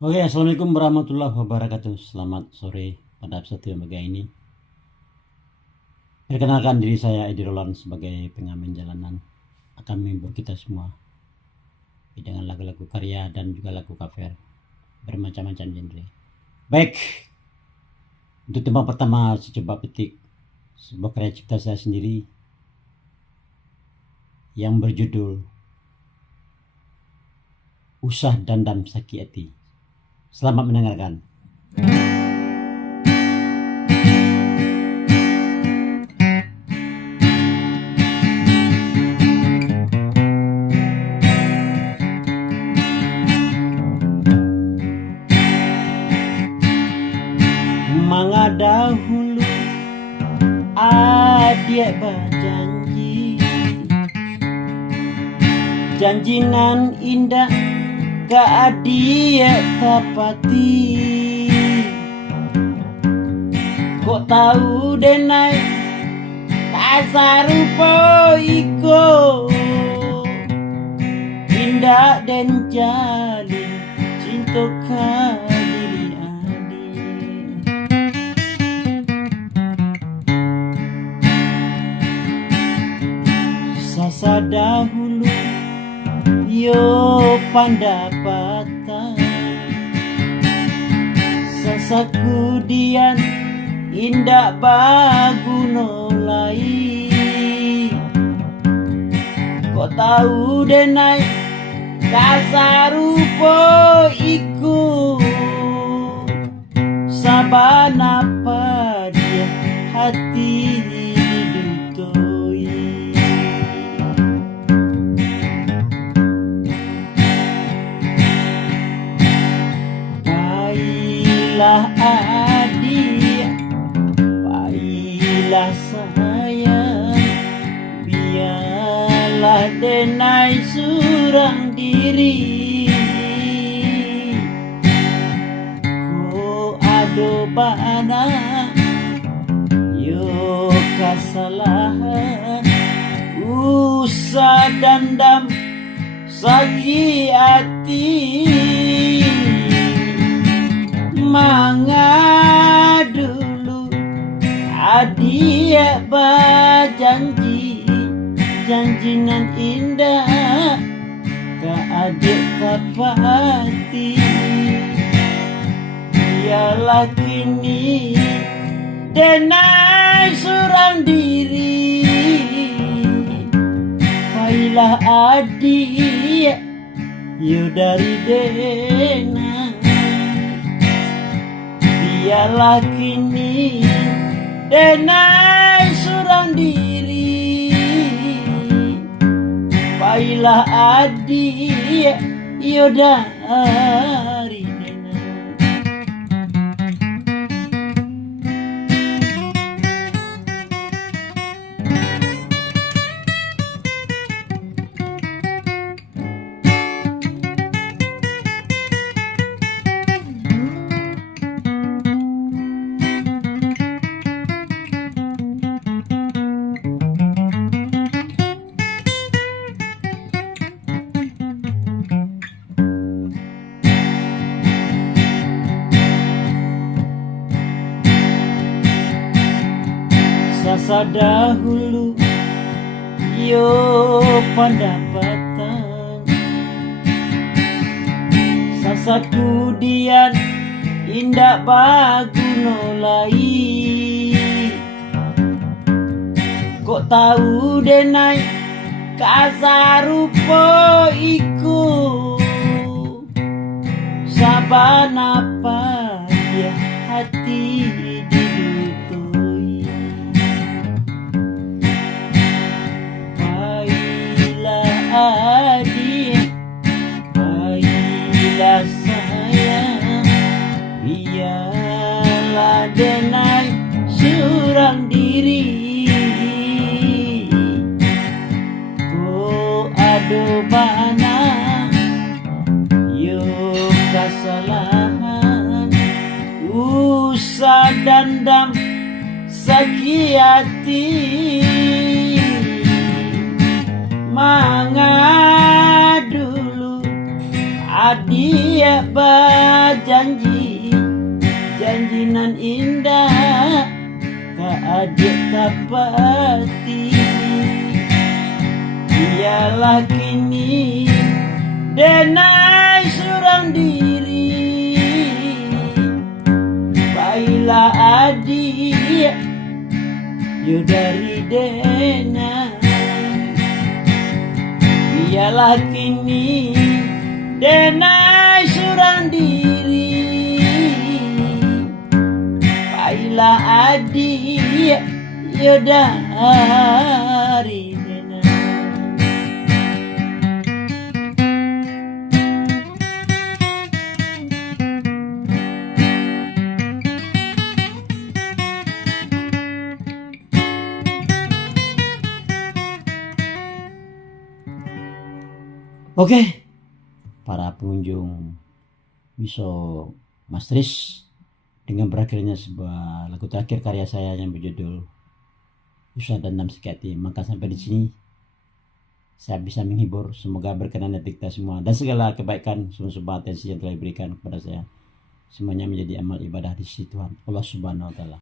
Oke, assalamualaikum warahmatullahi wabarakatuh. Selamat sore pada episode yang ini. Perkenalkan diri saya Edi Roland sebagai pengamen jalanan. Akan menghibur kita semua dengan lagu-lagu karya dan juga lagu cover bermacam-macam genre. Baik, untuk tema pertama saya coba petik sebuah karya cipta saya sendiri yang berjudul Usah Dandam Sakit Hati. Selamat mendengarkan. Manga dahulu adik berjanji, janjinan indah ke adik tapati. Kok tahu denai tak rupa iko, indah dan jalin cinta kadiri adik. Sasa dahulu yo pandapatan, sasa kudian indah baguno lai. Kok tahu denai kasarupo iku, sabana apa dia hati didutoi. Baiklah adik, baiklah sayang, biarlah denai surang diri. Ko ado bana yo kesalahan, usah dandam sakit hati. Manga dulu adik berjanji, janjinan indah ke adik kapati. Biarlah kini denai surang diri. Baiklah adik yo dari denai, biarlah kini denai surang diri. Baiklah adik yo dari denai. Sasa dahulu yo pendapatan, sasa kudian indah baguno lai. Kok tahu denai kasarupo iku, sabana apa dia hati didutui. Adik, baiklah sayang, biarlah denai surang diri. Ko ado bana yo kesalahan, usah dandam sakit hati. Manga dulu Adia berjanji janji nan indah ka adik kapati, ialah kini denai surang diri. Baiklah adik yo dari denai, ialah kini denai surang diri. Baiklah adik yo dari denai. Oke, para pengunjung Miso Mastris, dengan berakhirnya sebuah lagu terakhir karya saya yang berjudul Usah Dendam Sekati, maka sampai di sini saya bisa menghibur. Semoga berkenan hati kita semua dan segala kebaikan, semua atensi yang telah diberikan kepada saya, semuanya menjadi amal ibadah di sisi Tuhan Allah Subhanahu wa Ta'ala.